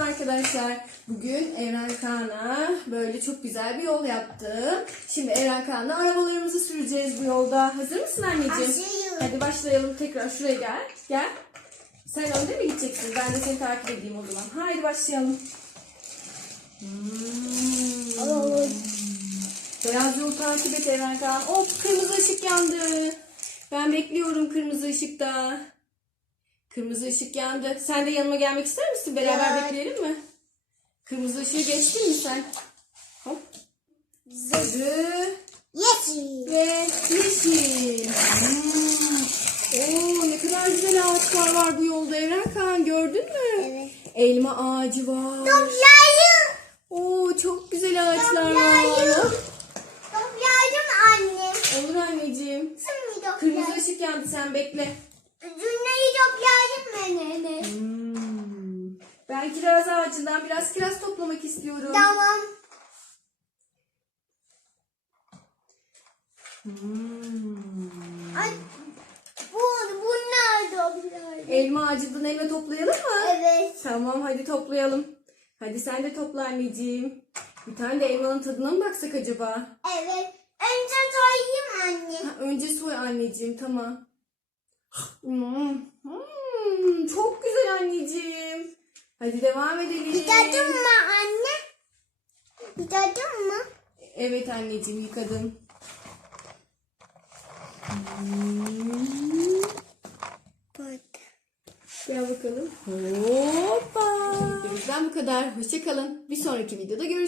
arkadaşlar. Bugün Evren Kaan'a böyle çok güzel bir yol yaptım. Şimdi Evren Kaan'la arabalarımızı süreceğiz bu yolda. Hazır mısın anneciğim? Hazırım. Hadi başlayalım tekrar şuraya gel. Gel. Sen önde mi gideceksin? Ben de seni takip edeyim o zaman. Haydi başlayalım. Hmm. Beyaz yol takip et Evren Kaan. Hop kırmızı ışık yandı. Ben bekliyorum kırmızı ışıkta. Kırmızı ışık yandı. Sen de yanıma gelmek ister misin? Beraber Evet. bekleyelim mi? Kırmızı ışığı geçtin mi sen? Hop. Sarı Yeşil. ve yeşil. Hmm. Oo, ne kadar güzel ağaçlar var bu yolda Evren Kaan gördün mü? Evet. Elma ağacı var. Toplayayım. Oo, çok güzel ağaçlar Toplayayım. var. Toplayayım anne. Olur anneciğim. Şimdi Kırmızı ışık yandı sen bekle. Zümreyi toplayayım ben hele. Hmm. Ben kiraz ağacından biraz kiraz toplamak istiyorum. Tamam. Hmm. Ay, bu, bunlar toplayayım. Elma ağacından elma toplayalım mı? Evet. Tamam hadi toplayalım. Hadi sen de topla anneciğim. Bir tane de elmanın tadına mı baksak acaba? Evet. Önce soyayım anne. Ha, önce soy anneciğim tamam. Hmm. Hmm, çok güzel anneciğim. Hadi devam edelim. Yıkadın mı anne? Yıkadın mı? Evet anneciğim yıkadım. Bak. Gel bakalım. Hoppa. Bizden bu kadar. Hoşçakalın. Bir sonraki videoda görüşürüz.